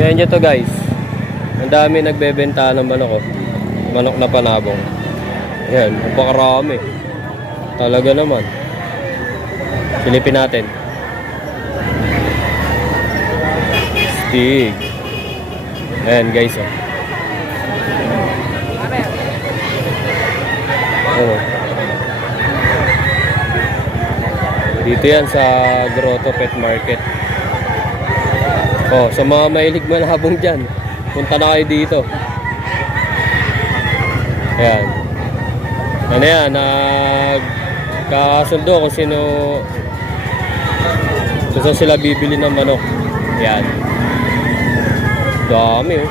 Tingnan nyo to guys. Ang dami nagbebenta ng manok oh. Manok na panabong. Yan, napakarami. Talaga naman. Silipin natin. Stig. Ayan guys oh. Oh. Dito yan sa Grotto Pet Market. Oh, sa mga mahilig manabong dyan, punta na kayo dito. Ayan. Ano yan, nagkasundo kung sino gusto sila bibili ng manok. Ayan. Dami oh.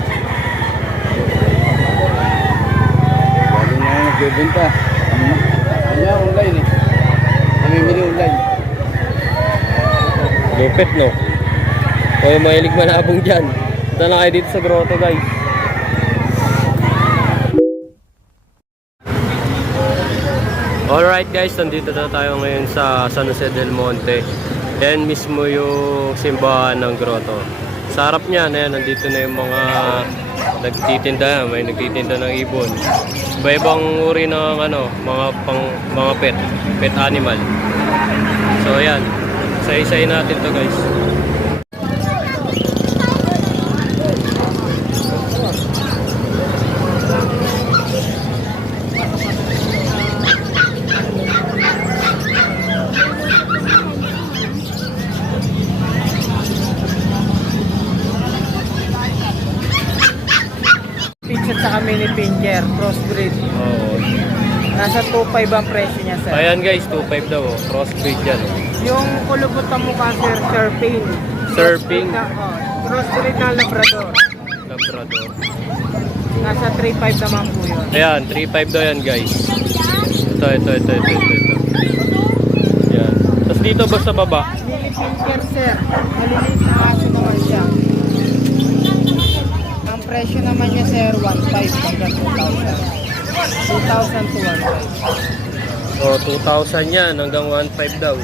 Lalo na yung nagbebenta. Kanya online eh. Namimili online. Lupit no. O yung mahilig manabong dyan, punta na kayo dito sa grotto guys. Alright guys, nandito na tayo ngayon sa San Jose del Monte. Yan mismo yung simbahan ng grotto. Sa harap niya, ayan, nandito na yung mga nagtitinda. May nagtitinda ng ibon. Iba-ibang uri ng ano, mga pet animal. So ayan, isa-isayin natin to guys. Pitchet sa mini pincher, crossbreed. Oo. Nasa 2.5 ang presyo niya, sir. Ayan guys, 2.5 daw. Crossbreed yan. Yung kulubot na mukha, sir, Surfing. Surfing. Crossbreed na Labrador. Labrador. Nasa 3.5 naman po yun. Ayan, 3.5 daw yan guys. Ito. Ayan. Tapos dito ba sa baba? Mini pincher, sir. Maliliit na aso naman siya. Ang presyo naman niya, sir, 1.5 hanggang 2,000. 2,000 to 1.5. O, 2,000 yan. Hanggang 1.5 daw.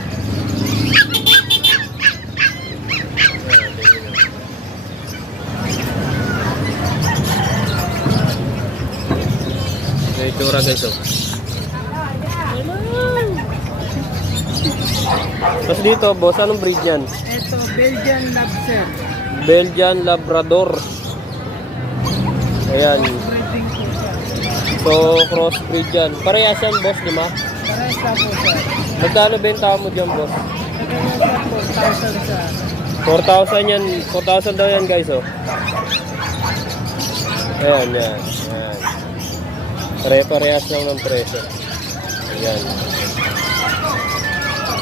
May itsura guys oh. Tapos dito boss, anong breed yan? Ito, Belgian Lab, sir. Belgian Labrador. Ayan. Breeding po, sir. So crossbreed yan. Parehas yan boss, di ba? Parehas na po, sir. Magkano benta mo dyan boss? Ito na, sir, 4,000, sir. 4,000 yan. 4,000 daw yan guys oh. Ayan. Pare-parehas lang ng presyo. Ayan.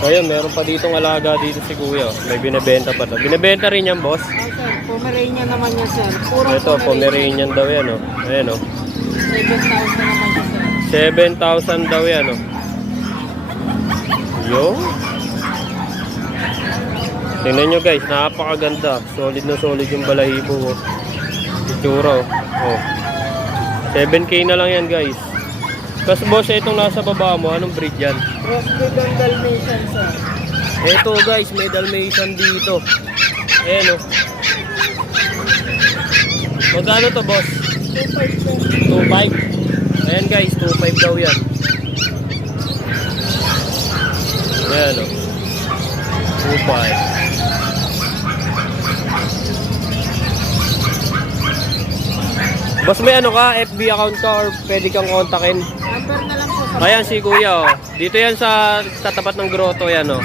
So yun, meron pa ditong alaga dito si kuya. May binibenta pa to. Binibenta rin yan boss. Oh, sir, Pomeranian naman yan, sir. Purong Ito, Pomeranian daw yan oh. Ayan oh. 7,000 naman yan, sir. 7,000 daw yan oh. Yo. Tingnan nyo guys, napakaganda. Solid na solid yung balahibo oh. Itsura oh. Oh. 7K na lang yan guys. Tapos boss, itong nasa baba mo, anong breed yan? Crossbreed ang Dalmatian, sir. Ito guys, may Dalmatian dito. Ayan o. Magkano to boss? 2,500, sir. 2.5. Ayan guys, 2.5 daw yan. Ayan o. 2.5. Boss, may ano ka? FB account ka or pwede kang kontakin? Number na lang po, sir. Ayan si kuya oh. Dito yan sa tapat ng grotto yan oh.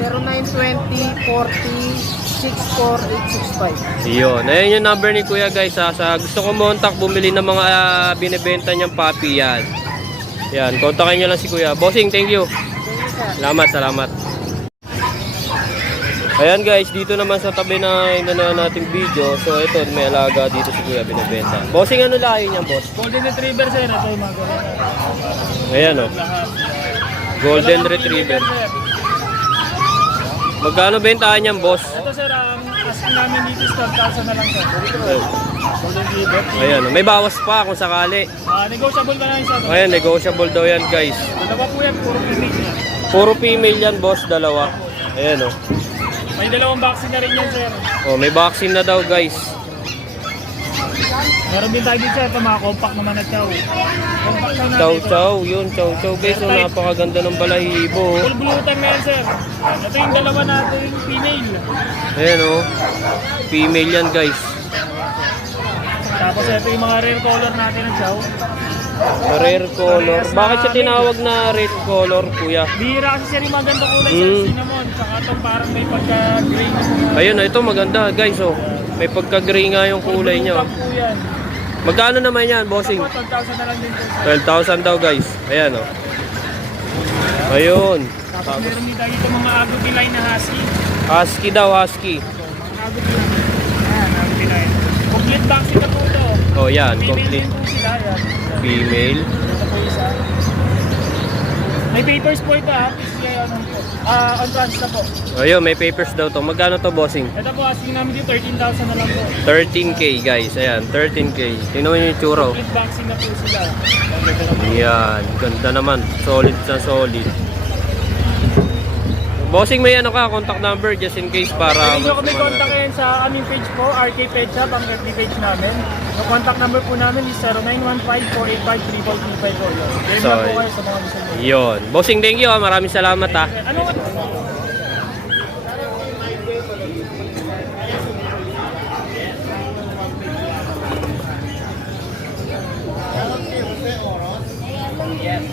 0920-40-64865. Yun. Ayan yung number ni kuya guys ha. Sa gusto ko montak bumili ng mga binibenta niyang puppy yan. Yan. Kontakin niyo lang si kuya. Bossing, thank you. Thank you, sir. Salamat. Ayan guys, dito naman sa tabi na inano nating video. So ito, may alaga dito si kuya binibenta. Bossing, ano lahi niyan boss? Golden Retriever, sir. Ito yung mga Ayan oh. Golden Retriever. Magkano bentahan niyan boss? Ito, sir, asking namin dito is 12,000 na lang, sir. Golden Retriever. Ayan oh. May bawas pa kung sakali. Negotiable ba na yun, sir? Ayan, negotiable daw yan guys. Dalawa po yan, puro female niya. Puro female yan boss, dalawa. Ayan oh. May dalawang vaccine na rin yan, sir. Oh, may vaccine na daw guys. Meron din tayo dito sir, ito mga compact naman na chow. Compact chow natin. Chow chow, yun, chow chow guys. So, napakaganda ng balahibo. oh. Full bulutan na yan sir. Ito yung dalawa natin female. Ayan oh. Female yan guys. Tapos ito yung mga rare color natin ng chow. Rare color. Bakit siya tinawag na red color, kuya? Bihira kasi sir yung mga ganito kulay sir, cinnamon. Saka ito parang may pagka-gray na mga. Ayun, ito maganda guys oh. May pagka-gray nga yung kulay niya. Full bulutan po yan. Magkano naman yan, bossing? Ito po, 12,000 na lang din po. 12,000 daw guys. Ayan oh. Ayun. Tapos meron din tayo dito mga agouti line na husky. Husky daw, husky. Mga agouti line. Ayan, agouti line. Complete vaccine na po ito. Oh yan, Female complete. din po sila. Ayan. Female. Ito po isa. May papers po ito ha. On transit na po. Ayun, may papers daw to. Magkano to, bossing? Ito po, asking namin dito 13,000 na lang po. 13K guys. Ayan, 13K. Tingnan mo yung tsura. oh. Complete vaccine na po sila. Yan, ganda naman. Solid na solid. Bossing, may ano ka, contact number just in case para... Pwede nyo kami kontakin sa aming page po, RK Pet Shop, ang FB page namin. Yung contact number po namin is 0915-485-3425 po yun. Ganyan So, lang po kayo sa mga gusto nyo. Yun. Bossing, thank you. Maraming salamat ha. Ano? Dito. Yes.